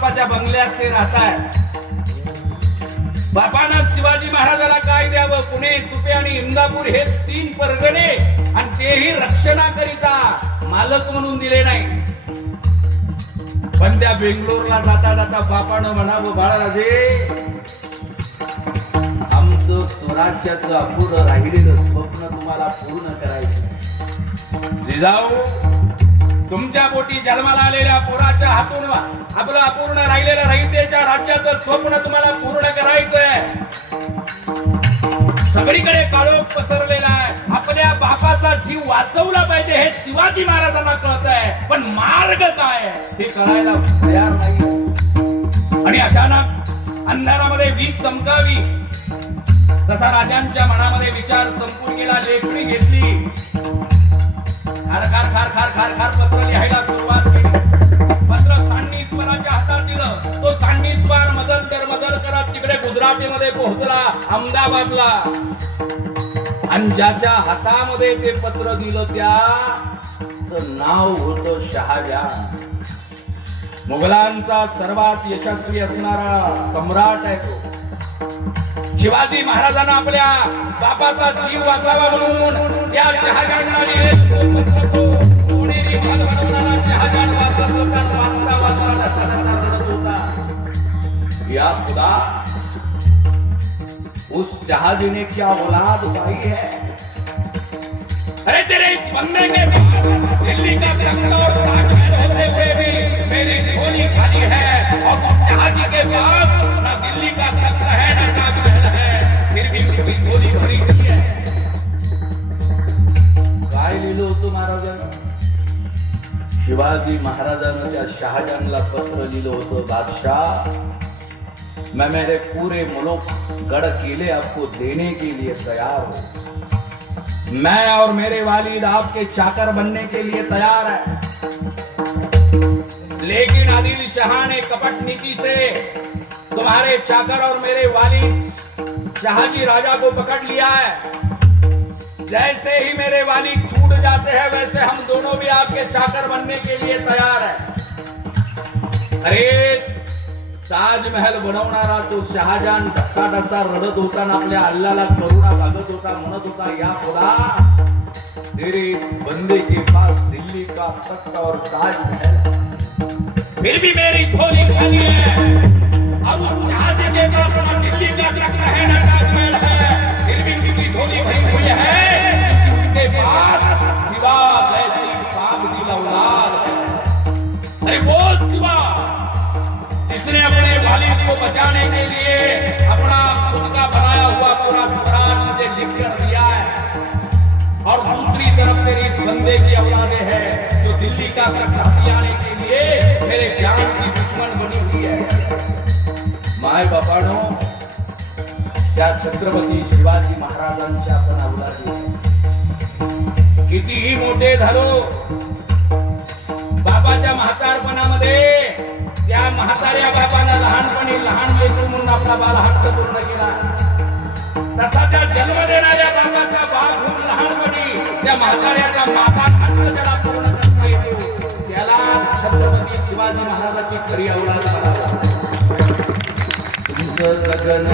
बापाच्या बंगल्यात ते राहतात. बापानं शिवाजी महाराजाला काय द्यावं? पुणे, तुपे आणि इंदापूर हे 3 परगणे, आणि तेही रक्षणाकरिता मालक म्हणून दिले नाही. पण त्या बेंगलोरला जाता जाता बापानं म्हणावं, बाळराजे, आमचं स्वराज्याचं अपूर्ण राहिलेलं स्वप्न तुम्हाला पूर्ण करायचं. जिजाऊ, तुमच्या पोटी जन्माला आलेल्या पोराच्या हातून आपलं अपूर्ण राहिलेलं रयतेच्या राज्याचं स्वप्न तुम्हाला पूर्ण करायचंय. सगळीकडे काळोख पसरलेला आहे. आपल्या बापाचा जीव वाचवला पाहिजे हे शिवाजी महाराजांना कळत आहे, पण मार्ग काय हे कळायला तयार नाही. आणि अचानक अंधारामध्ये वीज चमकावी तसा राजांच्या मनामध्ये विचार चमकून गेला. लेखणी घेतली, खार खार खार खार खार खार पत्र लिहायला सुरुवात केली. पत्र सांडणीस्वाराच्या हातात दिलं. तो सांडणीस्वार मजल दर मजल करत तिकडे गुजरातीमध्ये पोहोचला, अहमदाबादला. आणि ज्याच्या हातामध्ये ते पत्र दिलं त्याचं नाव होतं शहाजहान. मुघलांचा सर्वात यशस्वी असणारा सम्राट आहे तो. शिवाजी महाराजांना आपल्या बापाचा जीव वाचवावा म्हणून या शहाजहानला लिहिलेलं पत्र तो सोनेरी महल बनवणारा शहाजहान वाचत होता. वाचता वाचता रसाला रडत होता. या खुदा, उस शाहजी ने क्या औलाद पाई है? अरे तेरे इस बंदे के बाद दिल्ली का तख्त और ताजमहल होते हुए भी मेरी झोली खाली है, और शाहजी के पास ना दिल्ली का तख्त है ना ताजमहल है, फिर भी उनकी झोली भरी हुई है. काय लिहिलं होतं महाराजांना? शिवाजी महाराजांना त्या शहाजहानला पत्र लिहिलं होतं, बादशाह, मैं मेरे पूरे मुल्क गढ़ किले आपको देने के लिए तैयार हूं. मैं और मेरे वालिद आपके चाकर बनने के लिए तैयार है. लेकिन आदिल शाह ने कपट नीति से तुम्हारे चाकर और मेरे वालिद शाहजी राजा को पकड़ लिया है. जैसे ही मेरे वालिद छूट जाते हैं वैसे हम दोनों भी आपके चाकर बनने के लिए तैयार है. अरे ताजमहल बनवणारा तो शहाजहान ढसा ढसा रडत होता ना आपल्या अल्लाहला करुणा मागत होता. म्हणत होता, या खुदा, तेरे इस बंदे के पास दिल्ली का तख्त और ताजमहल है, फिर भी मेरी झोली खाली है. और उस शहाजी के पास ना दिल्ली का तख्त है ना ताजमहल है, फिर भी उनकी झोली भरी हुई है. उसके पास सिवा जैसी पाक दिल औलाद है. अरे वो सिवा जिसने अपने वालिद को बचाने के लिए अपना खुद का बनाया हुआ पूरा स्वराज मुझे लिख कर दिया है, और दूसरी तरफ मेरी इस बंदे की औलादें हैं जो दिल्ली का तख्त हथियाने के लिए मेरे जान की दुश्मन बनी हुई है. माय बापानो, त्या छत्रपती शिवाजी महाराजांच्या आपण औलादी कितीही मोठे झालो, बापाच्या म्हातारपणामध्ये त्या म्हाताऱ्या बापाला लहानपणी लहान लेकरू म्हणून आपला बालहक्क पूर्ण केला. तसा त्या जन्म देणाऱ्या बापाचा बाप म्हणून लहानपणी त्या म्हाताऱ्याचा माता हक्क त्याला पूर्ण करता येतो. त्याला छत्रपती शिवाजी महाराजाची खरी औलाद म्हणाला. तुमचं जगन